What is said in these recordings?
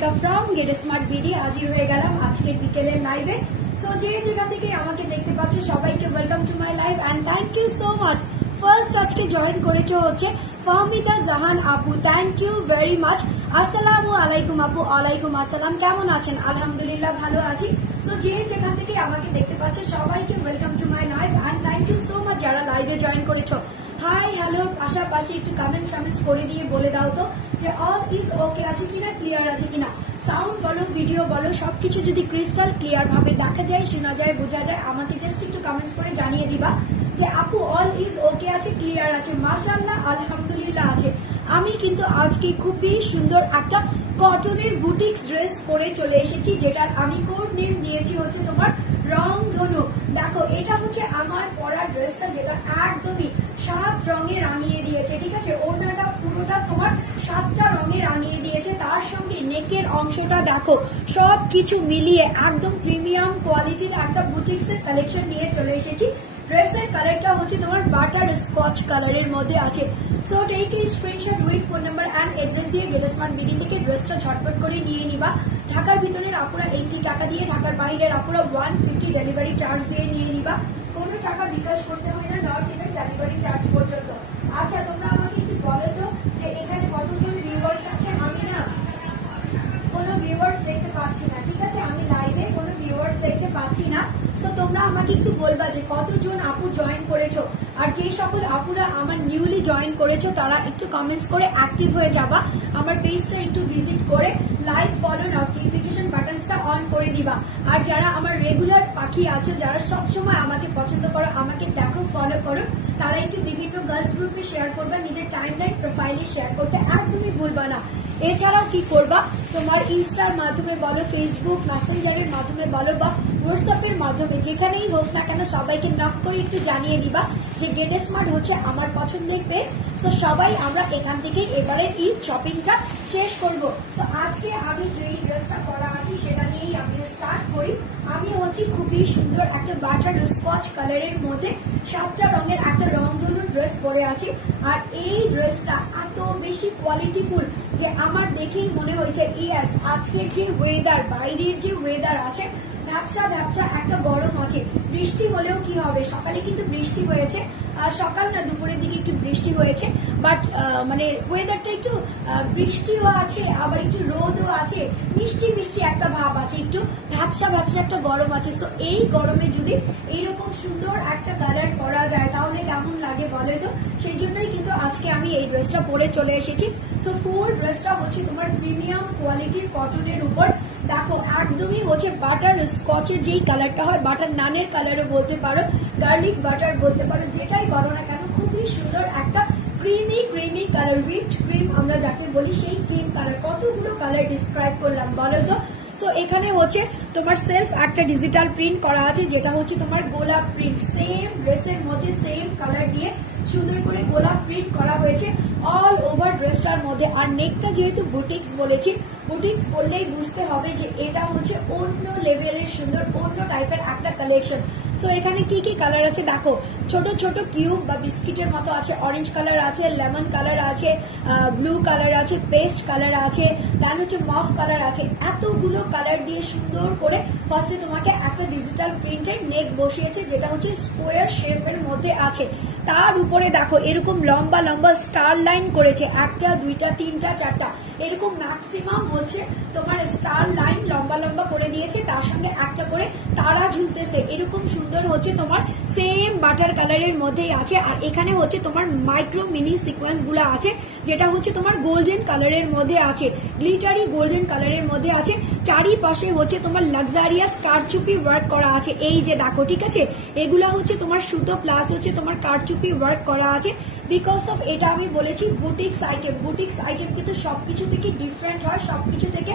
Monika from Get Smart BD হাজির হয়ে গেলাম আজকের বিকেলের লাইভে। সো যে যেখান থেকে আমাকে দেখতে পাচ্ছে সবাইকে welcome to my live and thank you so much. First আজকে জয়েন করেছে হচ্ছে ফাহমিদা জাহান আপু, থ্যাংক ইউ ভেরি মাচ। আসসালামু আলাইকুম আপু। ওয়ালাইকুম আসসালাম, কেমন আছেন? আলহামদুলিল্লাহ ভালো আছি। সো যে যেখান থেকে আমাকে দেখতে পাচ্ছে সবাইকে welcome to my live and thank you so much যারা লাইভে জয়েন করেছো। হাই হ্যালো পাশাপাশি একটু কমেন্টস করে দিয়ে বলে দাও তো যে অল ইজ ওকে আছে কিনা, ক্লিয়ার আছে কিনা। সাউন্ড বলো, ভিডিও বলো, সবকিছু যদি ক্রিস্টাল ক্লিয়ার ভাবে দেখা যায়, শোনা যায়, বোঝা যায়, আমাকে জাস্ট একটু কমেন্টস করে জানিয়ে দিবা যে আপু অল ইজ ওকে আছে, ক্লিয়ার আছে। মাশাআল্লাহ আলহামদুলিল্লাহ আছে। আমি কিন্তু আজকে খুবই সুন্দর একটা কটনের বুটিক্স ড্রেস পরে চলে এসেছি, যেটার আমি কোড নেম দিয়েছি হচ্ছে তোমার রংধনু। দেখো এটা হচ্ছে আমার পরা ড্রেসটা, যেটা একদমই 7 রঙে রাঙিয়ে দিয়েছে, ঠিক আছে। ওড়নাটা পুরোটা তোমার 7টা রঙে রাঙিয়ে দিয়েছে, তার সঙ্গে নেকের অংশটা দেখো সবকিছু মিলিয়ে একদম প্রিমিয়াম কোয়ালিটির একটা বুটিক্সের কালেকশন নিয়ে চলে এসেছি। ড্রেসের কালারটা হচ্ছে তোমার বাটার স্কচ কালারের মধ্যে আছে। So take a screenshot with phone number and address দিয়ে গেট স্মার্ট বিডি থেকে ড্রেসটা ঝটপট করে নিয়ে নিবা। ঢাকার ভিতরের আপুরা 80 টাকা দিয়ে, ঢাকার বাইরের আপুরা 150 ডেলিভারি চার্জ দিয়ে নিয়ে নিবা। কোনো টাকা বিকাশ করতে হয় না, নট ইভেন ডেলিভারি চার্জ পর্যন্ত। আচ্ছা তোমরা আমাকে একটু বলো তো যে এখানে কতজন ভিউয়ার্স আছে? আমি না কোনো ভিউয়ার্স দেখতে পাচ্ছি না, ঠিক আছে। আমি লাইভে কোনো ভিউয়ার্স দেখতে পাচ্ছি না। সো তোমরা আমাকে একটু বলবা যে কতজন আপু জয়েন করেছো, আর যে সকল আপুরা আমার নিউলি জয়েন করেছো তারা একটু কমেন্টস করে অ্যাক্টিভ হয়ে যাবা। আমার পেজটা একটু ভিজিট করে লাইক, ফলো, নোটিফিকেশন বাটনসটা অন করে দিবা। আর যারা আমার রেগুলার পাখি আছে, যারা সবসময় আমাকে পছন্দ করো, আমাকে দেখো, ফলো করো, তারা একটু বিভিন্ন গার্লস গ্রুপে শেয়ার করবা, নিজের টাইমলাইন প্রোফাইলে শেয়ার করতে একদমই ভুলবা না। এছাড়াও কি করবা, তোমার ইনস্টার মাধ্যমে বলো, ফেসবুক মেসেঞ্জারের মাধ্যমে বলো, বা হোয়াটসঅ্যাপের মাধ্যমে, যেখানেই হোক না কেন সবাইকে নক করে একটু জানিয়ে দিবা যে গেট স্মার্ট হচ্ছে আমার পছন্দের পেজ। তো সবাই আমরা এখান থেকে এবারে ঈদ শপিংটা শেষ করব। তো আজকে আমি যেই ড্রেসটা পরা আছি সেটা নিয়েই আমি স্টার্ট করি। আমি হচ্ছে খুবই সুন্দর একটা বাটার স্কচ কালারের মধ্যে 7টা রঙের একটা রংধনু ড্রেস পরে আছি। আর এই ড্রেসটা এত বেশি কোয়ালিটিফুল যে আমার দেখেই মনে হয়েছে ইয়েস, আজকের যে ওয়েদার, বাইরের যে ওয়েদার আছে, ভ্যাপসা ভ্যাপসা একটা গরম আছে। বৃষ্টি হলেও কি হবে, সকালে কিন্তু বৃষ্টি হয়েছে, সকাল না দুপুরের দিকে একটু বৃষ্টি হয়েছে, বাট মানে ওয়েদারটা একটু বৃষ্টিও আছে, আবার একটু রোদও আছে, মিষ্টি মিষ্টি একটা ভাব আছে, একটু ভ্যাপসা ভ্যাপসা একটা গরম আছে। সো এই গরমে যদি এইরকম সুন্দর একটা কালার পরা যায় তাহলে কেমন লাগে বলে তো। সেই জন্যই কিন্তু আজকে আমি এই ড্রেসটা পরে চলে এসেছি। সো ফুল ড্রেসটা হচ্ছে তোমার প্রিমিয়াম কোয়ালিটির কটনের উপর। দেখো একদমই হচ্ছে বাটার স্কচের যেই কালারটা হয়, বাটার নানের কালারও বলতে পারো, গার্লিক বাটার বলতে পারো, যেটাই বলো না কেন, খুবই সুন্দর একটা ক্রিমি কালার, হুইপড ক্রিম আমরা যাকে বলি, সেই ক্রিম কালার। কতগুলো কালার ডিসক্রাইব করলাম বলো তো। সো এখানে হচ্ছে তোমার সেলফ একটা ডিজিটাল প্রিন্ট করা আছে, যেটা হচ্ছে তোমার গোলাপ প্রিন্ট, সেম ড্রেসের মধ্যে সেম কালার দিয়ে সুন্দর করে গোলাপ প্রিন্ট করা হয়েছে অল ওভার ড্রেসটার মধ্যে। আর নেকটা যেহেতু বুটিক্স বলেছি, বুটিক্স বললেই বুঝতে হবে যে এটা হচ্ছে অন্য লেভেলের সুন্দর, অন্য টাইপের একটা কালেকশন। সো এখানে কি কি কালার আছে দেখো, ছোট ছোট কিউব বা বিস্কিটের মতো আছে, অরেঞ্জ কালার আছে, লেমন কালার আছে, ব্লু কালার আছে, পেস্ট কালার আছে, তার হচ্ছে মফ কালার আছে। এতগুলো কালার দিয়ে সুন্দর করে ফার্স্টে তোমাকে একটা ডিজিটাল প্রিন্টের নেক বসিয়েছে, যেটা হচ্ছে স্কোয়ার শেপের মধ্যে আছে। তার উপরে দেখো এরকম লম্বা লম্বা স্টার লাইন করেছে, 1টা 2টা 3টা 4টা, এরকম ম্যাক্সিমাম হচ্ছে তোমার স্টার লাইন লম্বা লম্বা করে দিয়েছে, তার সঙ্গে একটা করে তারা ঝুলতেছে। এরকম সুন্দর হচ্ছে তোমার সেম বাটার কালারের মধ্যেই আছে। আর এখানে হচ্ছে তোমার মাইক্রো মিনি সিকোয়েন্স গুলো আছে, যেটা হচ্ছে তোমার গোল্ডেন কালারের মধ্যে আছে, গ্লিটারি গোল্ডেন কালারের মধ্যে আছে। চারিপাশে হচ্ছে তোমার লাক্সারিয়াস কারচুপি ওয়ার্ক করা আছে, এই যে দেখো, ঠিক আছে। এগুলা হচ্ছে তোমার সুতো প্লাস হচ্ছে তোমার কারচুপি ওয়ার্ক করা আছে। বিকজ অফ এটা আমি বলেছি বুটিক্স আইটেম, বুটিক্স আইটেম কিন্তু সবকিছু থেকে ডিফারেন্ট হয়, সবকিছু থেকে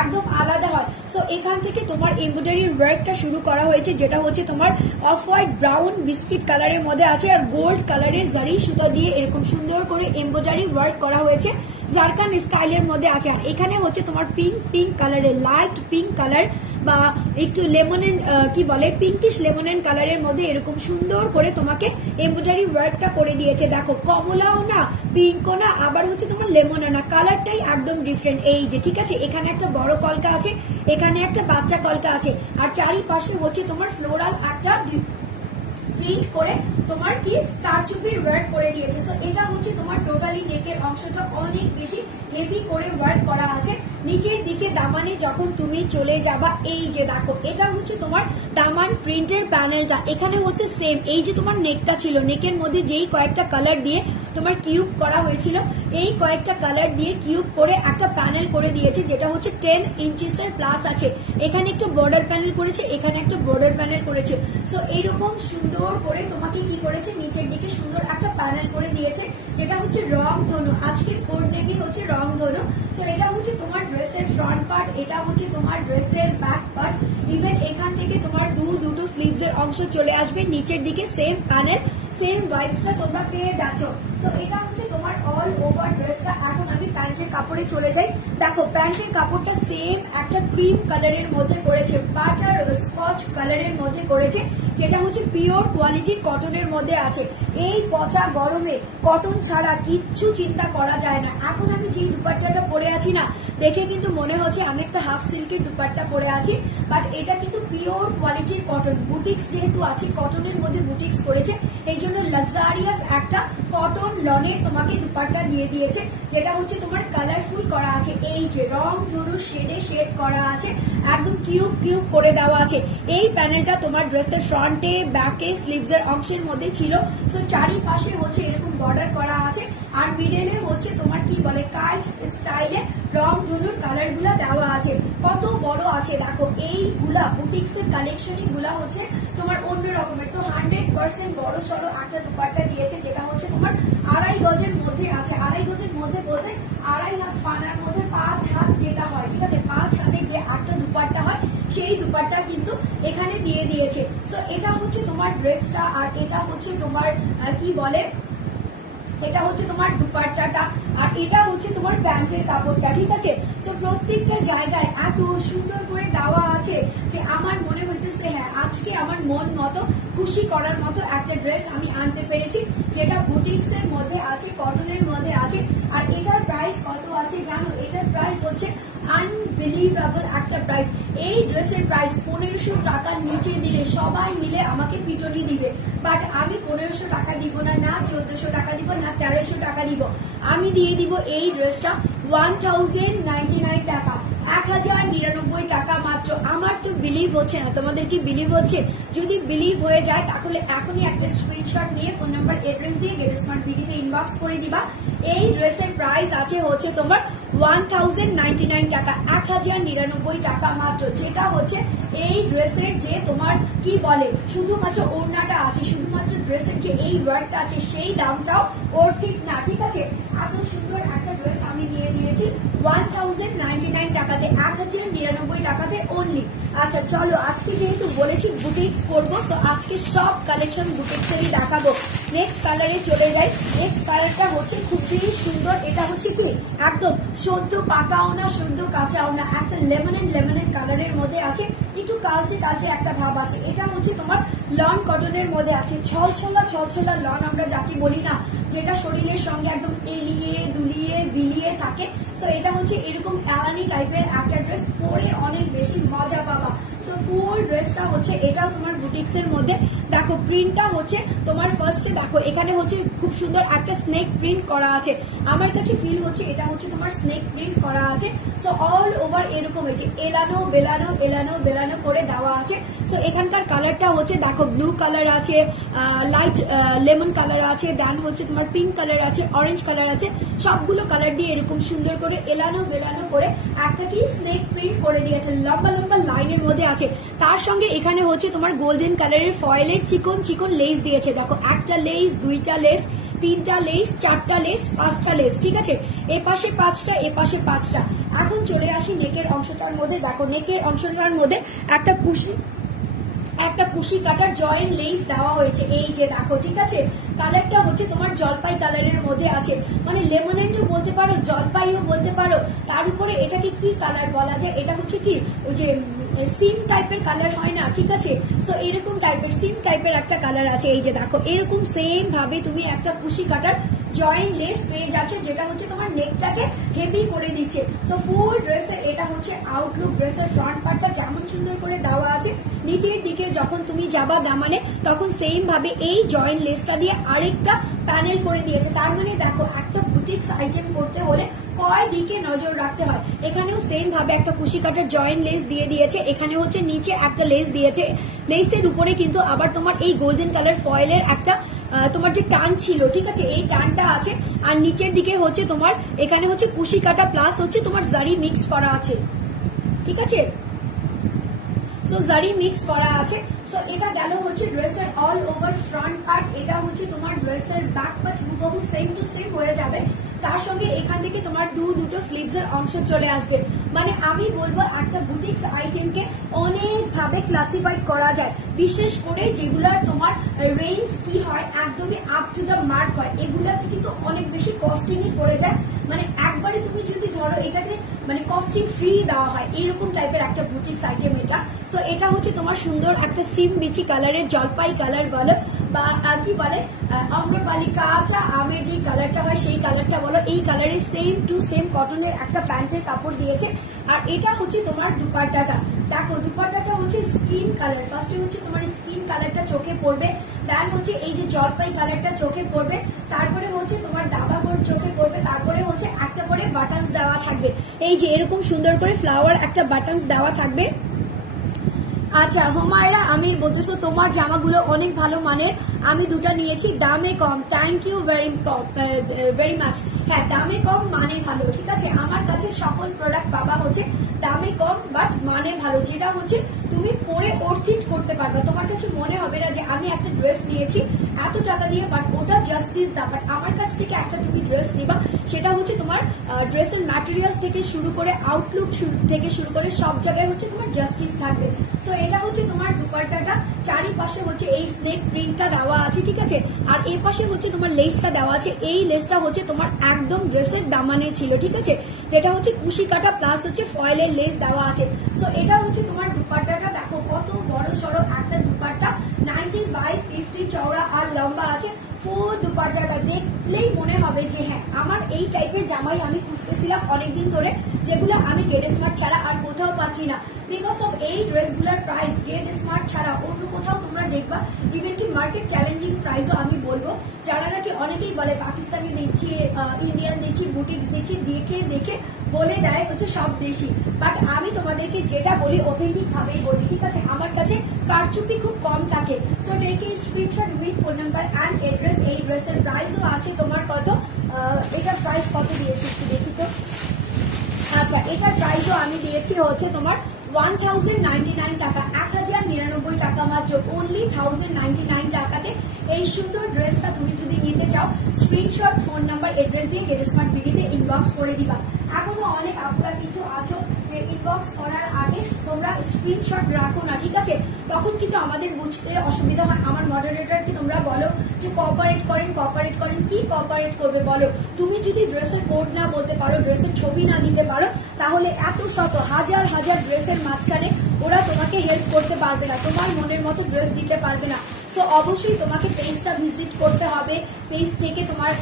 একদম আলাদা হয়। সো এখান থেকে তোমার এমব্রয়ডারির ওয়ার্কটা শুরু করা হয়েছে, যেটা হচ্ছে তোমার অফ হোয়াইট ব্রাউন বিস্কিট কালারের মধ্যে আছে, আর গোল্ড কালারের জারি সুতা দিয়ে এরকম সুন্দর করে এমব্রয়ডারি ওয়ার্ক করা হয়েছে। জারকান স্টাইলের মধ্যে আছে। আর এখানে হচ্ছে তোমার পিঙ্ক কালারের, লাইট পিঙ্ক কালার বা একটু লেমনের কি বলে পিঙ্কিশ লেমনের কালারের মধ্যে এরকম সুন্দর করে তোমাকে এমব্রয়ডারি ওয়ার্কটা করে দিয়েছে। দেখো কমলাও না, পিঙ্কও না, আবার হচ্ছে তোমার লেমনও না, কালারটাই একদম ডিফারেন্ট। এই যে ঠিক আছে, এখানে একটা বড় কলকা আছে, এখানে একটা বাচ্চা কলকা আছে, আর চারিপাশে হচ্ছে তোমার ফ্লোরাল একটা প্রিন্ট করে তোমার কি কারচুপির ওয়ার্ক করে দিয়েছে। সো এটা হচ্ছে তোমার টোটালি নেকের অংশটা অনেক বেশি হেভি করে ওয়ার্ক করা আছে। নিচের দিকে দামানে যখন তুমি চলে যাবা, এই যে দেখো এটা হচ্ছে তোমার দামান প্রিন্টের প্যানেলটা। এখানে হচ্ছে সেম এই যে তোমার নেকটা ছিল, নেকের মধ্যে যেই কয়েকটা কালার দিয়ে তোমার কিউব করা হয়েছিল, এই কয়েকটা কালার দিয়ে কিউব করে একটা প্যানেল করে দিয়েছে, যেটা হচ্ছে 10 ইঞ্চিসের প্লাস আছে। এখানে একটা বর্ডার প্যানেল করেছে, এখানে একটা বর্ডার প্যানেল করেছে। সো এইরকম সুন্দর করে তোমাকে কি করেছে, নিচের দিকে সুন্দর একটা প্যানেল করে দিয়েছে, যেটা হচ্ছে রং ধনু। আজকের কোড নেভি হচ্ছে রং ধনু। সো এটা হচ্ছে তোমার ড্রেসের ফ্রন্ট পার্ট, এটা হচ্ছে তোমার ড্রেসের ব্যাক পার্ট। ইভেন এখান থেকে তোমার দুটো স্লিভস এর অংশ চলে আসবে, নিচের দিকে সেম প্যানেল, সেম ভাইবসটা তোমরা পেয়ে যাচ্ছ। সো এটা হচ্ছে তোমার অল ওভার ড্রেসটা। এখন আমি প্যান্টের কাপড়ে চলে যাই। দেখো প্যান্টের কাপড়টা সেম একটা ক্রিম কালারের মধ্যে করেছে, বাটার স্কচ কালারের মধ্যে করেছে, যেটা হচ্ছে পিওর কোয়ালিটির কটনের মধ্যে আছে। এই পচা গরমে কটন ছাড়া কিচ্ছু চিন্তা করা যায় না। এখন আমি যে দুপাট্টাটা পরে আছি না, দেখে কিন্তু মনে হচ্ছে আমি একটা হাফ সিল্কের দুপাট্টা পরে আছি, বাট এটা কিন্তু পিওর কোয়ালিটির কটন। বুটিক্স যেহেতু আছে, কটনের মধ্যে বুটিক্স করেছে, এই জন্য লাক্সারিয়াস একটা কটন লনের তোমাকে দুপাট্টা দিয়ে দিয়েছে, যেটা হচ্ছে তোমার কালারফুল করা আছে। এই যে রং ধরু শেডে শেড করা আছে, একদম কিউব কিউব করে দেওয়া আছে। এই প্যানেলটা তোমার ড্রেসের ফ্রন্টে, ব্যাকে, স্লিভস এর অংশের মধ্যে ছিল। সো চারিপাশে হচ্ছে এরকম বর্ডার করা আছে, আর মিডলে হচ্ছে তোমার কি বলে কাইটস স্টাইলে রং ধনুর কালার গুলা দেওয়া আছে। কত বড় আছে দেখো, এইগুলা বুটিক্স এর কালেকশন গুলা হচ্ছে তোমার অন্য রকমের। তো 100% বড় সড়ো একটা দুপাট্টা দিয়েছে, যেটা হচ্ছে তোমার 2.5 গজের মধ্যে আছে। 2.5 গজের মধ্যে বলতে 2.5 হাত পানার মধ্যে 5 হাত যেটা হয়, ঠিক আছে, 5 হাতে যে একটা দুপাট্টা হয়, সেই দুপাট্টা কিন্তু এখানে দিয়ে দিয়েছে। সো এটা হচ্ছে তোমার ড্রেসটা, আর এটা হচ্ছে তোমার কি বলে, এটা হচ্ছে তোমার দুপাট্টাটা, আর এটা হচ্ছে তোমার প্যান্টের কাপড়টা, ঠিক আছে। সো প্রত্যেকটা জায়গায় এত সুন্দর করে দেওয়া আছে যে আমার মনে হইতেছে হ্যাঁ আজকে আমার মন মতো খুশি করার মতো একটা ড্রেস আমি আনতে পেরেছি, যেটা বুটিক্স এর মধ্যে আছে, কটনের মধ্যে আছে। আর এটার প্রাইস কত আছে জানো? এটার প্রাইস হচ্ছে আনবিলিভেবল একটা প্রাইস। এই ড্রেসের প্রাইস 1500 টাকার নিচে দিলে সবাই মিলে আমাকে পিটনি দিবে, বাট আমি 1500 টাকা দিব না, না 1400 টাকা দিব, না 1300 টাকা দিব। আমি দিয়ে দিব এই ড্রেসটা 1099 টাকা, 1099 টাকা মাত্র। আমার তো বিলিভ হচ্ছে না, তোমাদের কি বিলিভ হচ্ছে? যদি বিলিভ হয়ে যায় তাহলে এখনই একটা স্ক্রিনশট নিয়ে ফোন নাম্বার এড্রেস দিয়ে গেট স্মার্ট বিডিতে ইনবক্স করে দিবা। এই ড্রেসের প্রাইস আছে হচ্ছে তোমার 1099 টাকা, 1099 টাকা মাত্র, যেটা হচ্ছে এই ড্রেসের যে তোমার কি বলে শুধুমাত্র ওড়নাটা আছে, শুধুমাত্র ড্রেসের যে এই ওয়ার্কটা আছে, সেই দামটাও ওর ঠিক না, ঠিক আছে। এত সুন্দর একটা ড্রেস আমি দিয়ে দিয়েছি 1099 টাকাতে, 1099 টাকাতে অনলি। আচ্ছা চলো, আজকে যেহেতু বলেছি বুটিক্স করবো, তো আজকে সব কালেকশন বুটিক্সেরই দেখাবো। নেক্সট কালারে চলে যাই। নেক্সট কালারটা হচ্ছে খুবই সুন্দর। এটা হচ্ছে কি একদম সদ্য পাকাও না, সদ্য কাঁচাও না, একটা লেমনের কালারের মধ্যে আছে, একটু কালচে কালচে একটা ভাব আছে। এটা হচ্ছে তোমার লন কটনের মধ্যে আছে, ছলছলা লন আমরা যাকে বলি না, যেটা শরীরের সঙ্গে একদম এলিয়ে দুলিয়ে বিলিয়ে থাকে। সো এটা হচ্ছে এরকম অ্যালানি টাইপের একটা ড্রেস, পরে অনেক বেশি মজা পাবা। সো ফুল ড্রেসটা হচ্ছে এটাও তোমার বুটিক্স এর মধ্যে। দেখো প্রিন্টটা হচ্ছে তোমার ফার্স্টে দেখো এখানে হচ্ছে খুব সুন্দর একটা স্নেক প্রিন্ট করা আছে। আমার কাছে ফিল হচ্ছে এটা হচ্ছে তোমার স্নেক প্রিন্ট করা আছে। সো অল ওভার এরকম এই যে এলানো বেলানো করে দেওয়া আছে। সো এখানকার কালারটা হচ্ছে দেখো ব্লু কালার আছে, লাইট লেমন কালার আছে, দেন হচ্ছে তোমার পিঙ্ক কালার আছে, অরেঞ্জ কালার আছে, সবগুলো কালার দিয়ে এরকম সুন্দর করে এলানো বেলানো করে একটা কি স্নেক প্রিন্ট করে দিয়েছে, লম্বা লাইনের মধ্যে আছে। তার সঙ্গে এখানে হচ্ছে তোমার গোল্ডেন কালারের ফয়েলের চিকন লেস দিয়েছে। দেখো একটা লেস, দুইটা লেস, তিনটা লেস, চারটা লেস, পাঁচটা লেস, ঠিক আছে, এপাশে 5টা, এপাশে 5টা। এখন চলে আসি নেকের অংশটার মধ্যে। দেখো নেকের অংশটার মধ্যে একটা কুশি কাটার জয়েন্ট লেস দেওয়া হয়েছে, এই যে দেখো, ঠিক আছে। কালারটা হচ্ছে তোমার জলপাই কালারের মধ্যে আছে, মানে লেমনেন্ডও বলতে পারো, জলপাইও বলতে পারো। তার উপরে এটাকে কি কালার বলা যায়, এটা হচ্ছে কি ওই যে সিম টাইপের কালার হয় না, ঠিক আছে। সো এরকম টাইপের সিম টাইপের একটা কালার আছে। এই যে দেখো এরকম সেম ভাবে তুমি একটা কুশি কাটার জয়েন্ট লেস পেয়ে যাচ্ছে, যেটা হচ্ছে তোমার নেকটাকে হেভি করে দিচ্ছে। সো ফুল ড্রেসের এটা হচ্ছে আউটলুক। ড্রেসের ফ্রন্ট পার্টটা যেমন সুন্দর করে দেওয়া আছে, নিচের দিকে যখন তুমি যাবা দামানে তখন সেম ভাবে এই জয়েন্ট লেসটা দিয়ে আরেকটা প্যানেল করে দিয়েছে। তার মানে দেখো একটা বুটিক্স আইটেম করতে হলে কয় দিকে নজর রাখতে হয়। এখানেও সেম ভাবে একটা কুশি কাটার জয়েন্ট লেস দিয়ে দিয়েছে, এখানে হচ্ছে নিচে একটা লেস দিয়েছে, লেসের উপরে কিন্তু আবার তোমার এই গোল্ডেন কালার ফয়েলের একটা তোমার যে টান ছিল, ঠিক আছে, এই টানটা আছে। আর নিচের দিকে হচ্ছে তোমার এখানে হচ্ছে কুশি কাটা প্লাস হচ্ছে তোমার জারি মিক্স করা আছে, ঠিক আছে। সো জারি মিক্স করা আছে। সো এটা গেল হচ্ছে ড্রেসের অল ওভার ফ্রন্ট পার্ট। এটা হচ্ছে তোমার ড্রেসের ব্যাক পার্ট হুবহু সেম টু সেম হয়ে যাবে। তার সঙ্গে এখান থেকে তোমার দুটো স্লিভস এর অংশ চলে আসবে। মানে আমি বলবো একটা বুটিক্স আইটেমকে অনেকভাবে ক্লাসিফাইড করা যায়, বিশেষ করে যেগুলার তোমার রেঞ্জ কি হয় একদমই আপ টু দ্য মার্ক হয়, এগুলাতে কিন্তু অনেক বেশি কস্টিংই পড়ে যায়। মানে একবারে তুমি যদি ধরো এটাকে মানে কস্টিং ফ্রি দেওয়া হয়, এইরকম টাইপের একটা বুটিক্স আইটেম এটা। সো এটা হচ্ছে তোমার সুন্দর একটা সিম বিচি কালারের, জলপাই কালার বলো বা কি বলে আম্রপালি কাঁচা আমের যে কালারটা হয় সেই কালারটা বলো, এই কালারের সেম টু সেম কটনের একটা প্যান্টের কাপড় দিয়েছে। আর এটা হচ্ছে তোমার দুপাট্টাটা, দেখো দুপাট্টাটা হচ্ছে স্কিন কালার। ফার্স্টে হচ্ছে তোমার স্কিন কালারটা চোখে পড়বে, দেন হচ্ছে এই যে জলপাই কালারটা চোখে পড়বে, তারপরে হচ্ছে তোমার দাবা গোল্ড চোখে পড়বে, তারপরে হচ্ছে একটা করে বাটনস দেওয়া থাকবে, এই যে এরকম সুন্দর করে ফ্লাওয়ার একটা বাটনস দেওয়া থাকবে। আচ্ছা হোমায়রা আমির বলতেছো তোমার জামাগুলো অনেক ভালো মানের, আমি দুটো নিয়েছি, দামে কম। Thank you very much. হ্যাঁ দামে কম মানে ভালো, ঠিক আছে। আমার কাছে সকল প্রোডাক্ট পাবা হচ্ছে দামে কম বাট মানে ভালো, যেটা হচ্ছে তুমি পরে অর্থিট করতে পারবে। তোমার কাছে মনে হবে না যে আমি একটা ড্রেস নিয়েছি এত টাকা দিয়ে বাট ওটা জাস্টিস না, বাট আমার কাছ থেকে একটা তুমি ড্রেস নিবা, সেটা হচ্ছে তোমার ড্রেসের ম্যাটেরিয়ালস থেকে শুরু করে আউটলুক থেকে শুরু করে সব জায়গায় হচ্ছে তোমার জাস্টিস থাকবে। সো এটা হচ্ছে তোমার দুপাট্টাটা, চারিপাশে হচ্ছে এই স্নেক প্রিন্টটা দেওয়া আছে, ঠিক আছে। আর এই পাশে হচ্ছে তোমার লেসটা দেওয়া আছে, এই লেসটা হচ্ছে তোমার একদম ড্রেসের দামানে ছিল, ঠিক আছে, যেটা হচ্ছে কুশি কাটা প্লাস হচ্ছে ফয়েলের লেস দেওয়া আছে। সো এটা হচ্ছে তোমার দুপাট্টাটা, দেখো কত বড় সড়ো একটা দুপাট্টা, 19/50 চওড়া আর লম্বা আছে। ফুল দুপাট্টাটা দেখলেই মনে হবে যে হ্যাঁ আমার এই টাইপের জামাই আমি খুঁজতেছিলাম অনেকদিন ধরে, যেগুলো আমি গেট স্মার্ট ছাড়া আর কোথাও পাচ্ছি না। বিকজ অফ এই ড্রেসগুলোর প্রাইস গেট স্মার্ট ছাড়া অন্য কোথাও তোমরা দেখবা, ইভেন কি মার্কেট চ্যালেঞ্জিং প্রাইসও আমি বলবো। যারা নাকি অনেকেই বলে পাকিস্তানি দিচ্ছি, ইন্ডিয়ান দিচ্ছি, বুটিক্স দিচ্ছি, দেখে দেখে বলে দেয় হচ্ছে সব দেশি, বাট আমি তোমাদেরকে যেটা বলি অথেন্টিক ভাবেই বলি, ঠিক আছে। আমার কাছে কারচুপি খুব কম থাকে। So take a screenshot with phone number and address. এই ড্রেসের প্রাইসও আছে তোমার কত, এটার প্রাইস কত দিয়েছি একটু দেখি তো। আচ্ছা এটার প্রাইসও আমি দিয়েছি হচ্ছে তোমার 1099 টাকা, 1099 টাকা মাত্র, অনলি 1099 টাকাতে এই সুন্দর ড্রেসটা তুমি যদি নিতে চাও স্ক্রিনশট ফোন নাম্বার এড্রেস দিয়ে গেট স্মার্ট বিডিতে ইনবক্স করে দিবা। এখনো অনেক আপনারা কিছু আছো যে ইনবক্স করার আগে তোমরা স্ক্রিনশট রাখো না, ঠিক আছে, তখন কিন্তু আমাদের বুঝতে অসুবিধা হয়। আমার মডারেটরকে তোমরা বলো যে কোঅপারেট করেন, কি কোঅপারেট করবে বলো। তুমি যদি ড্রেসের কোড না বলতে পারো, ড্রেসের ছবি না দিতে পারো, তাহলে এত শত হাজার হাজার ড্রেসের মাঝখানে ওরা তোমাকে হেল্প করতে পারবে না, তোমার মনের মতো ড্রেস দিতে পারবে না। সো অবশ্যই তোমাকে পেজটা ভিজিট করতে হবে, পেজ থেকে তোমার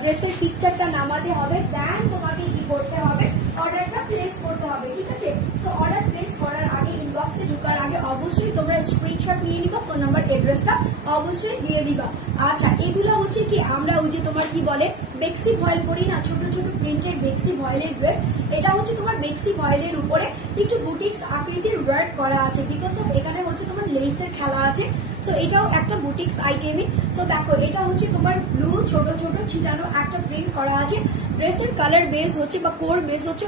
ড্রেসের পিকচারটা নামাতে হবে, দেন তোমাকে কি করতে হবে, অর্ডারটা প্লেস করতে হবে, ঠিক আছে। সো অর্ডার প্লেস করার আগে ইনবক্সে ঢোকার আগে অবশ্যই তোমরা স্ক্রিনশট নিয়ে নিবা, ফোন নাম্বার এড্রেসটা অবশ্যই দিয়ে দিবা। আচ্ছা এগুলো হচ্ছে কি আমরা ওই যে তোমার কি বলে বেক্সি ভয়েল পরি না, ছোট ছোট প্রিন্টের বেক্সি ভয়েলের ড্রেস। এটা হচ্ছে তোমার বেক্সি ভয়েলের উপরে একটু বুটিক্স আকৃতির ওয়ার্ক করা আছে, বিকজ অফ এখানে হচ্ছে তোমার লেসের খেলা আছে। সো এটাও একটা বুটিক্স আইটেমই। সো দেখো এটা হচ্ছে তোমার ব্লু ছোট ছোট ছিটানো একটা প্রিন্ট করা আছে। ড্রেসের কালার বেস হচ্ছে বা কোর বেস হচ্ছে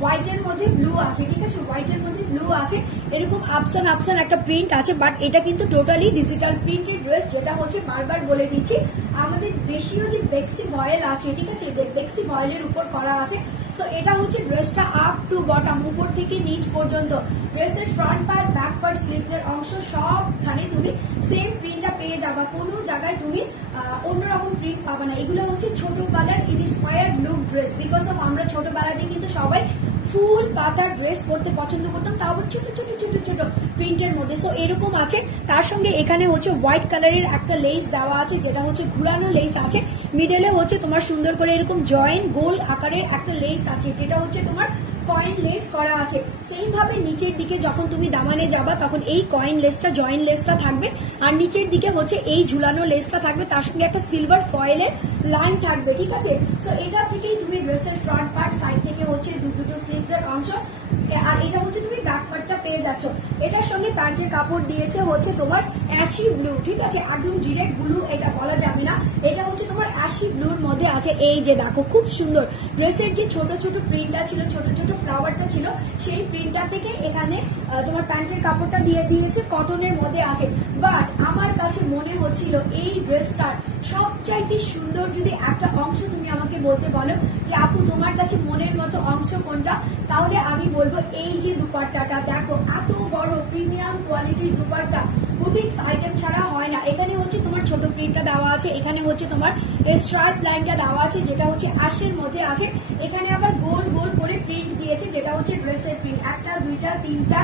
হোয়াইটের মধ্যে ব্লু আছে, ঠিক আছে, হোয়াইটের মধ্যে ব্লু আছে, এরকম আপসান একটা প্রিন্ট আছে। বাট এটা কিন্তু টোটালি ডিজিটাল প্রিন্টের ড্রেস, যেটা হচ্ছে বারবার বলে দিচ্ছি আমাদের দেশীয় যে বেক্সি ভয়েল আছে, ঠিক আছে, বেক্সি ভয়েলের উপর করা আছে। সো এটা হচ্ছে ড্রেসটা আপ টু বটম, উপর থেকে নিচ পর্যন্ত। ড্রেসের front part, back part, sleeves এর অংশ সবখানে তুমি সেম প্রিন্টটা পেয়ে যাবা, কোনো জায়গায় তুমি অন্যরকম প্রিন্ট পাবা না। এগুলো হচ্ছে ছোটবেলার inspired look dress, because of আমরা ছোটবেলাতে কিন্তু সবাই ফুল পাতার ড্রেস পরতে পছন্দ করতাম, তাও আবার ছোট ছোট ছোট ছোট প্রিন্টের মধ্যে। সো এরকম আছে, তার সঙ্গে এখানে হচ্ছে হোয়াইট কালারের একটা লেস দেওয়া আছে, যেটা হচ্ছে ঘুরানো লেস আছে। মিডলে হচ্ছে তোমার সুন্দর করে এরকম জয়েন্ট গোল আকারের একটা লেস আছে, যেটা হচ্ছে তোমার কয়েন লেস করা আছে। সেম ভাবে নিচের দিকে যখন তুমি দামানে যাবা তখন এই কয়েন লেসটা, জয়েন্ট লেসটা থাকবে, আর নিচের দিকে হচ্ছে এই ঝুলানো লেসটা থাকবে, তার সঙ্গে একটা সিলভার ফয়েলের লাইন থাকবে, ঠিক আছে। সো এটা থেকেই তুমি ড্রেসের ফ্রন্ট পার্ট, সাইড থেকে হচ্ছে দুটো স্লিভস এর অংশ, আর এটা হচ্ছে তুমি ব্যাক পার্টটা পেয়ে যাচ্ছ। এটার সঙ্গে প্যান্টের কাপড় দিয়েছে হচ্ছে তোমার অ্যাশি ব্লু, ঠিক আছে, একদম ডিরেক্ট ব্লু এটা বলা যাবে না, এটা হচ্ছে তোমার অ্যাশি ব্লুর মধ্যে আছে। এই যে দেখো খুব সুন্দর ড্রেসের যে ছোট ছোট প্রিন্টটা ছিল, ছোট ছোট ফ্লাওয়ারটা ছিল, সেই প্রিন্টটা থেকে এখানে তোমার প্যান্টের কাপড়টা দিয়ে দিয়েছে, কটনের মধ্যে আছে। বাট আমার কাছে মনে হচ্ছিল এই ড্রেসটার সবচাইতে সুন্দর যদি একটা অংশ তুমি আমাকে বলতে বলো যে আপু তোমার কাছে মনের মতো অংশ কোনটা, তাহলে আমি বলবো এই যে দুপাট্টাটা দেখো, এত বড় প্রিমিয়াম কোয়ালিটির দুপাট্টা, বুটিক্স আইটেম ছাড়া হয় না। এখানে হচ্ছে তোমার ছোট প্রিন্টটা দেওয়া আছে, এখানে হচ্ছে তোমার স্ট্রাইপ লাইনটা দেওয়া আছে, যেটা হচ্ছে আশের মধ্যে আছে। এখানে আবার গোল গোল করে প্রিন্ট দিয়েছে, যেটা হচ্ছে ড্রেসের প্রিন্ট, একটা দুইটা তিনটা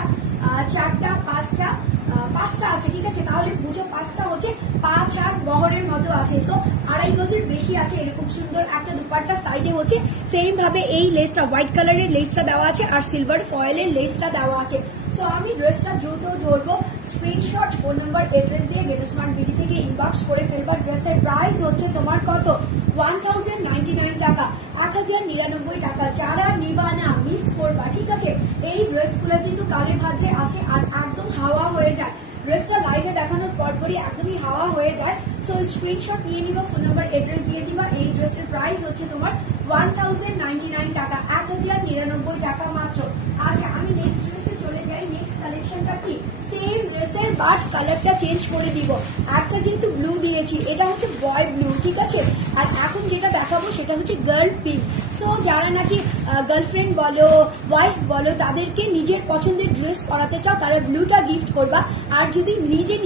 চারটা পাঁচটা আছে, ঠিক আছে, তাহলে বুঝো পাঁচটা হচ্ছে 5 হাত বহরের মতো আছে। সো 2.5 গজের বেশি আছে। এরকম সুন্দর একটা দুপাট্টা, সাইডে হচ্ছে সেম ভাবে এই লেসটা, হোয়াইট কালারের লেসটা দেওয়া আছে, আর সিলভার ফয়েলের লেসটা দেওয়া আছে। সো আমি ড্রেসটা দ্রুত ধরবো, স্ক্রিনশট, ফোন নাম্বার, এড্রেস দিয়ে গেট স্মার্ট বিডি থেকে ইনবক্স করে ফেলবা। ড্রেসের প্রাইস হচ্ছে তোমার কত, 1099 টাকা, 1099 টাকা। যারা নিবা না মিস করবা, ঠিক আছে। এই ড্রেসগুলো কিন্তু কালে ভাদ্রে আসে আর একদম হাওয়া হয়ে যায়, ড্রেসটা লাইভে দেখানোর পরপরই একদমই হাওয়া হয়ে যায়। সো স্ক্রিনশট নিয়ে নিবা, ফোন নাম্বার, এড্রেস দিয়ে দিবা। এই ড্রেসের প্রাইস হচ্ছে তোমার 1099 টাকা, 1099 টাকা মাত্র। আচ্ছা আমি নেক্সট ড্রেসে চলে যাই। নেক্সট কালেকশনটা কি, সেম ড্রেসের বাট কালারটা চেঞ্জ করে দিব। একটা যেহেতু ব্লু দিয়েছি, এটা হচ্ছে বয় ব্লু, ঠিক আছে, আর এখন যেটা দেখাবো সেটা হচ্ছে গার্ল পিঙ্ক। সো যারা নাকি গার্লফ্রেন্ড বলো, ওয়াইফ বলো, তাদেরকে নিজের পছন্দের ড্রেস পরাতে চাও, তারা ব্লুটা গিফট করবা, আর যদি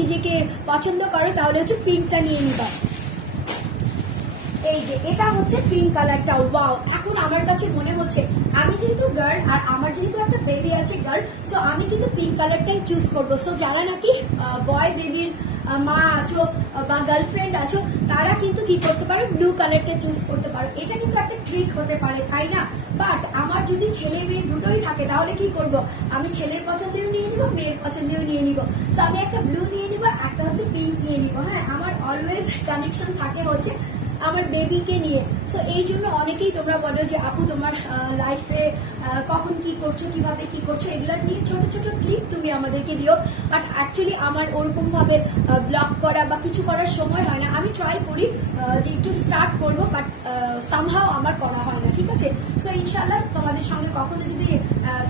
নিজেকে পছন্দ করো তাহলে হচ্ছে পিঙ্কটা নিয়ে নিবা। এই যে এটা হচ্ছে পিঙ্ক কালারটা, ওয়াও। এখন আমার কাছে মনে হচ্ছে আমি যেহেতু গার্ল আর আমার যেহেতু একটা বেবি আছে গার্ল, সো আমি কিন্তু পিঙ্ক কালারটাই চুজ করবো। সো যারা নাকি বয় বেবির মা আছো বা গার্লফ্রেন্ড আছো, তারা কিন্তু কি করতে পারো, ব্লু কালারটা চুজ করতে পারো। এটা কিন্তু একটা ট্রিক হতে পারে, তাই না? বাট আমার যদি ছেলে মেয়ে দুটোই থাকে তাহলে কি করব, আমি ছেলের পছন্দেও নিয়ে নিব, মেয়ের পছন্দেও নিয়ে নিব। সো আমি একটা ব্লু নিয়ে নিব, একটা হচ্ছে পিঙ্ক নিয়ে নিব। হ্যাঁ, আমার অলওয়েজ কানেকশন থাকে হচ্ছে আমার বেবিকে নিয়ে। সো এই জন্য অনেকেই তোমরা বলো যে আপু তোমার লাইফে কখন কি করছো, কিভাবে কি করছো, এগুলো নিয়ে ছোট ছোট ক্লিপ তুমি আমাদেরকে দিও। বাট অ্যাকচুয়ালি আমার ওরকম ভাবে ব্লগ করা বা কিছু করার সময় হয় না। আমি ট্রাই করি যে একটু স্টার্ট করবো, বাট সামহাও আমার করা হয় না, ঠিক আছে। সো ইনশাল্লাহ তোমাদের সঙ্গে কখনো যদি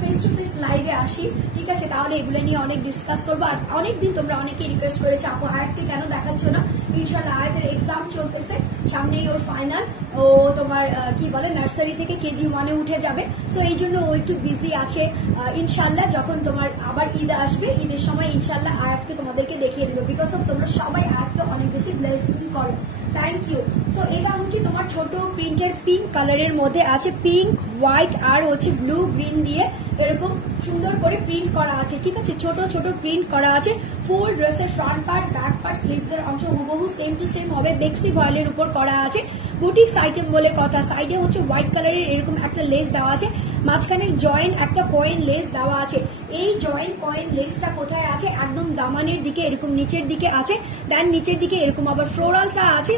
ফেস টু ফেস লাইভে আসি, ঠিক আছে, তাহলে এগুলো নিয়ে অনেক ডিসকাস করবো। আর অনেকদিন তোমরা অনেকেই রিকোয়েস্ট করেছো আপু আয়াতকে কেন দেখাচ্ছ না। ইনশাল্লাহ আয়াতের এক্সাম চলতেছে, সামনেই ওর ফাইনাল, ও তোমার কি বলে নার্সারি থেকে কেজি 1-এ উঠে যাবে। সো এই জন্য ও একটু বিজি আছে। ইনশাল্লাহ যখন তোমার আবার ঈদ আসবে, ঈদের সময় ইনশাল্লাহ আয়াতকে তোমাদেরকে দেখিয়ে দেবো, বিকজ অফ তোমরা সবাই আয়াতকে অনেক বেশি ব্লেসিং করো। Thank you. সো এটা হচ্ছে তোমার ছোট প্রিন্টের পিঙ্ক কালারের মধ্যে আছে, পিঙ্ক, হোয়াইট আর হচ্ছে ব্লু গ্রিন দিয়ে এরকম সুন্দর করে প্রিন্ট করা আছে, ঠিক আছে, ছোট ছোট প্রিন্ট করা আছে। ফুল ড্রেসের front part, back part, sleeves এর অংশ হুবহু সেম টু সেম হবে, বেক্সি ভয়েলের উপর করা আছে। বুটিক্স আইটেম বলে কথা। সাইডে হচ্ছে হোয়াইট কালারের এরকম একটা লেস দেওয়া আছে, মাঝখানে জয়েন্ট একটা কয়েন লেস দেওয়া আছে। এই জয়েন্ট কয়েন লেসটা কোথায় আছে, একদম দামানের দিকে এরকম নিচের দিকে আছে, দেন নিচের দিকে এরকম আবার ফ্লোরালটা আছে,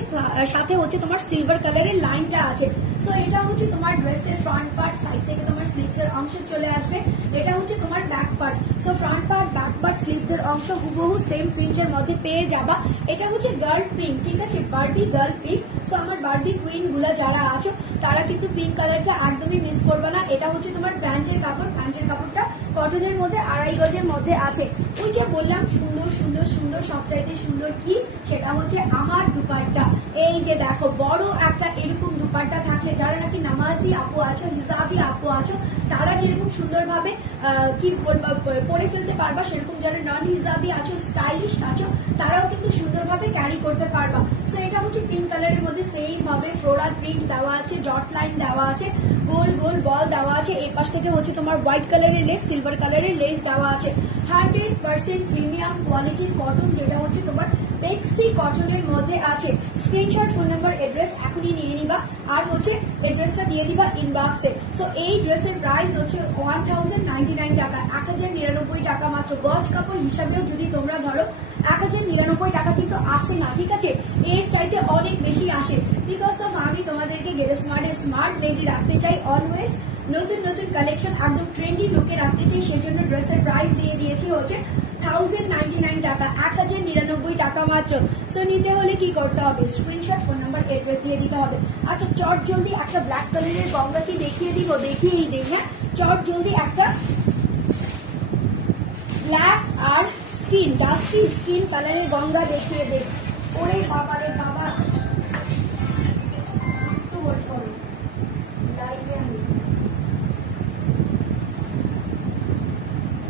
সাথে হচ্ছে তোমার সিলভার কালারের লাইনটা আছে। সো এটা হচ্ছে তোমার ড্রেসের ফ্রন্ট পার্ট, সাইড থেকে তোমার স্লিভস এর অংশ চলে আসবে। এটা হচ্ছে তোমার back part. So front part, back part, sleeves এর অংশ হুবহু সেম প্রিন্টের মধ্যে পেয়ে যাবা। এটা হচ্ছে গার্ল পিঙ্ক, ঠিক আছে, বারবি গার্ল পিঙ্ক। সো আমার বারবি কুইন গুলা যারা আছো তারা কিন্তু পিঙ্ক কালারটা একদমই মিস করবে না। এটা হচ্ছে তোমার প্যান্টের কাপড়, প্যান্টের কাপড়টা কটনের মধ্যে 2.5 গজের মধ্যে আছে। ওই যে বললাম সুন্দর সুন্দর সুন্দর, সবচাইতে সুন্দর কি সেটা হচ্ছে আমার দুপাট্টা। এই যে দেখো বড় একটা এরকম দুপাট্টা থাকলে যারা নাকি নামাজি আপু আছো, হিজাবি আপু আছো, তারা যেরকম সুন্দরভাবে কি পরে ফেলতে পারবা, সেরকম যারা নন হিজাবি আছো, স্টাইলিশ আছো, তারাও কিন্তু সুন্দরভাবে ক্যারি করতে পারবা। সো এটা হচ্ছে পিঙ্ক কালারের মধ্যে সেম ভাবে ফ্লোরাল প্রিন্ট দেওয়া আছে, ডট লাইন দেওয়া আছে, গোল গোল বল দেওয়া আছে। এই পাশ থেকে হচ্ছে তোমার হোয়াইট কালারের লেস, সিলভার কালারের লেস দেওয়া আছে। 100% প্রিমিয়াম কোয়ালিটির কটন, যেটা হচ্ছে তোমার বেক্সি কটনের মধ্যে আছে। স্ক্রিনশট, ফোন নাম্বার, এড্রেস এখনই নিয়ে নিবা, আর হচ্ছে এড্রেসটা দিয়ে দিবা ইনবক্সে। সো এই ড্রেসের প্রাইস হচ্ছে 1099 টাকা, 1099 টাকা মাত্র। গজ কাপড় হিসাবেও যদি তোমরা ধরো 1099 টাকা কিন্তু আসে না, ঠিক আছে, এর চাইতে অনেক বেশি আসে। বিকজ অফ আমি তোমাদেরকে গেট স্মার্টে স্মার্ট লেডি রাখতে চাই, অলওয়েজ নতুন নতুন কালেকশন একদম ট্রেন্ডি লুকে রাখতে চাই, সেই জন্য ড্রেসের প্রাইস দিয়ে দিয়েছি হচ্ছে 1099 টাকা, 1099 টাকা মাত্র। সো নিতে হলে কি করতে হবে, স্ক্রিনশট, ফোন নাম্বার, এড্রেস দিয়ে দিতে হবে। আচ্ছা চট জলদি একটা ব্ল্যাক কালারের গঙ্গা কি দেখিয়ে দিব, দেখিয়েই দিই। হ্যাঁ চট জলদি একটা ব্ল্যাক আর স্কিন, ডাস্টি স্কিন কালারের গঙ্গা দেখিয়ে দেব। ওরে বাবা রে বাবা,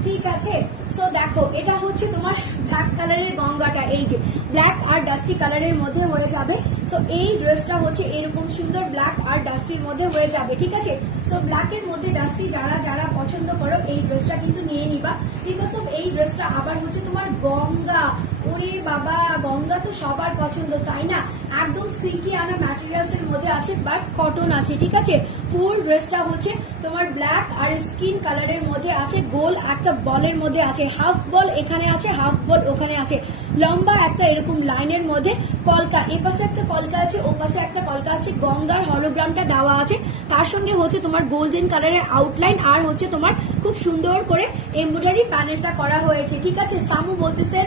ঠিক আছে। সো দেখো এটা হচ্ছে তোমার ব্ল্যাক কালারের গঙ্গাটা, এই যে ব্ল্যাক আর ডাস্টি কালারের মধ্যে হয়ে যাবে। সো এই ড্রেসটা হচ্ছে এরকম সুন্দর ব্ল্যাক আর ডাস্টির মধ্যে হয়ে যাবে, ঠিক আছে। সো ব্ল্যাকের মধ্যে ডাস্টি যারা যারা পছন্দ করো এই ড্রেসটা কিন্তু নিয়ে নিবা, বিকজ অফ এই ড্রেসটা আবার হচ্ছে তোমার গঙ্গা। ওরে বাবা, গঙ্গা তো সবার পছন্দ, তাই না? একদম সিল্কি আনা ম্যাটেরিয়ালস এর মধ্যে আছে, বাট কটন আছে, ঠিক আছে। ফুল ড্রেসটা হচ্ছে তোমার ব্ল্যাক আর স্কিন কালারের মধ্যে আছে, গোল একটা বলের মধ্যে আছে, হাফ বল এখানে আছে, হাফ বল ওখানে আছে, লম্বা একটা এরকম লাইনের মধ্যে কলকা, এপাশে একটা কলকা আছে, ওপাশে একটা কলকা আছে, গঙ্গার হলোগ্রামটা দেওয়া আছে, তার সঙ্গে হচ্ছে তোমার গোল্ডেন কালারের আউটলাইন, আর হচ্ছে তোমার খুব সুন্দর করে এমব্রয়ডারি প্যানেলটা করা হয়েছে, ঠিক আছে। সামু বলতেছেন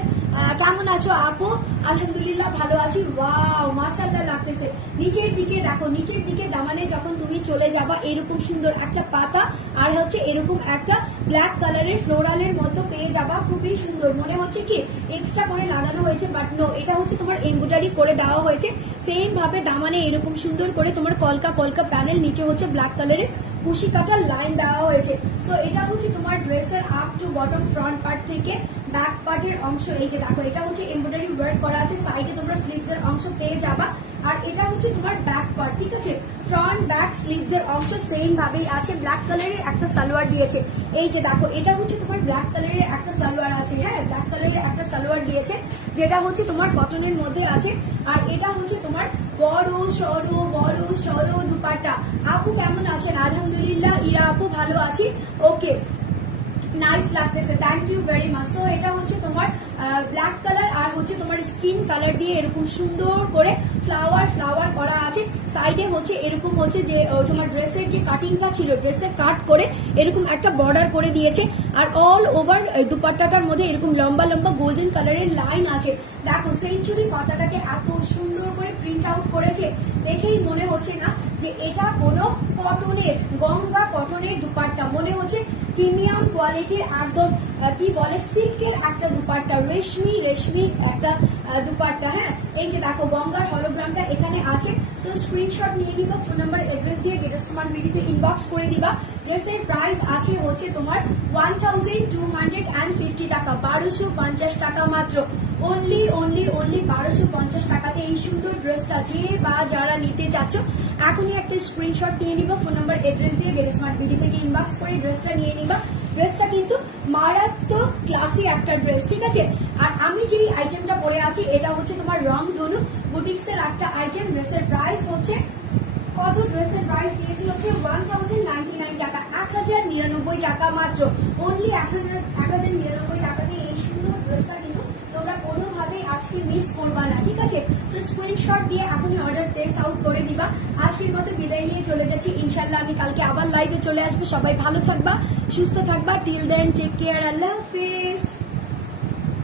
কেমন আছো আপু? আলহামদুলিল্লাহ ভালো আছি। ওয়াও মাশাআল্লাহ লাগতেছে। নিচের দিকে দেখো, নিচের দিকে দামানে যখন তুমি চলে যাবা এরকম সুন্দর একটা পাতা আর হচ্ছে এরকম একটা ব্ল্যাক কালারের ফ্লোরালের মতো পেয়ে যাবা, খুবই সুন্দর। মনে হচ্ছে কি এক্সট্রা করে লাগানো হয়েছে, বাট নো, এটা হচ্ছে তোমার এমব্রয়ডারি করে দেওয়া হয়েছে। সেম ভাবে দামানে এরকম সুন্দর করে তোমার কলকা কলকা প্যানেল, নিচে হচ্ছে ব্ল্যাক কালারের কুশি কাটার লাইন দেওয়া হয়েছে। সো এটা হচ্ছে তোমার ড্রেসের up to bottom front part থেকে ব্যাক পার্টের অংশ। এই যে দেখো এটা হচ্ছে এমব্রয়ডারি ওয়ার্ক করা আছে, সাইডে তোমরা স্লিভস এর অংশ পেয়ে যাবা, আর এটা হচ্ছে তোমার ব্যাক পার্ট, ঠিক আছে। ফ্রন্ট ব্যাক স্লিভস এর অংশ সেম ভাবেই আছে। ব্ল্যাক কালারের একটা সালোয়ার দিয়েছে, এই যে দেখো এটা হচ্ছে তোমার ব্ল্যাক কালারের একটা সালোয়ার আছে। হ্যাঁ ব্ল্যাক কালারের একটা সালোয়ার দিয়েছে, যেটা হচ্ছে তোমার কটনের মধ্যে আছে, আর এটা হচ্ছে তোমার বড় সরো দুপাট্টা। আপু কেমন আছেন? আলহামদুলিল্লাহ ইরা আপু ভালো আছি। ওকে নাইস লাগতেছে, thank you very much. So এটা হচ্ছে তোমার ব্ল্যাক কালার আর হচ্ছে তোমার স্কিন কালার দিয়ে এরকম সুন্দর করে ফ্লাওয়ার ফ্লাওয়ার করা আছে। সাইডে হচ্ছে এরকম হচ্ছে যে তোমার ড্রেসের যে কাটিংটা ছিল, ড্রেসের কাট করে এরকম একটা বর্ডার করে দিয়েছে, আর অল ওভার দুপাট্টাটার মধ্যে এরকম লম্বা লম্বা গোল্ডেন কালারের লাইন আছে। দেখো সেঞ্চুরি পাতাটাকে এত সুন্দর করে প্রিন্ট আউট করেছে, দেখেই মনে হচ্ছে না যে এটা কোনো কটনের, গঙ্গা কটনের দুপাট্টা, মনে হচ্ছে প্রিমিয়াম কোয়ালিটির একদম কি বলে সিল্কের একটা দুপাট্টা, রেশমি রেশমি একটা দুপাট্টা। হ্যাঁ এই যে দেখো গঙ্গার হলোগ্রামটা এখানে আছে। সো স্ক্রিনশট নিয়ে দিবা, ফোন নাম্বার এড্রেস দিয়ে গেট স্মার্ট ভিডিওতে ইনবক্স করে দিবা। ড্রেসের প্রাইস আছে হচ্ছে তোমার 1250 টাকা, 1250 টাকা মাত্র। অনলি 1250 টাকাতে এই সুন্দর ড্রেসটা যে বা যারা নিতে চাচ্ছ এখনই একটা স্ক্রিনশট নিয়ে নিবা, ফোন নাম্বার এড্রেস দিয়ে গেট স্মার্ট ভিডিও থেকে ইনবক্স করে ড্রেসটা নিয়ে নিবা। ড্রেসটা কিন্তু মারাত্মক ক্লাসি একটা ড্রেস, ঠিক আছে। আর আমি যে আইটেমটা পরে আছি এটা হচ্ছে তোমার রংধনু বুটিক্স এর একটা আইটেম। ড্রেসের প্রাইস হচ্ছে কত? ড্রেসের প্রাইস দিয়েছি হচ্ছে 1099 টাকা, 1099 টাকা মাত্র। অনলি 1099 টাকাতে এই সুন্দর ড্রেসটা কিন্তু তোমরা কোনোভাবেই আজকে মিস করবা না, ঠিক আছে। সো স্ক্রিনশট দিয়ে এখনই অর্ডার প্লেস আউট করে দিবা। আজকের মতো বিদায় নিয়ে চলে যাচ্ছি, ইনশাল্লাহ আমি কালকে আবার লাইভে চলে আসবো। সবাই ভালো থাকবা, সুস্থ থাকবা, টিল দেন টেক কেয়ার, আল্লাহ হাফেজ।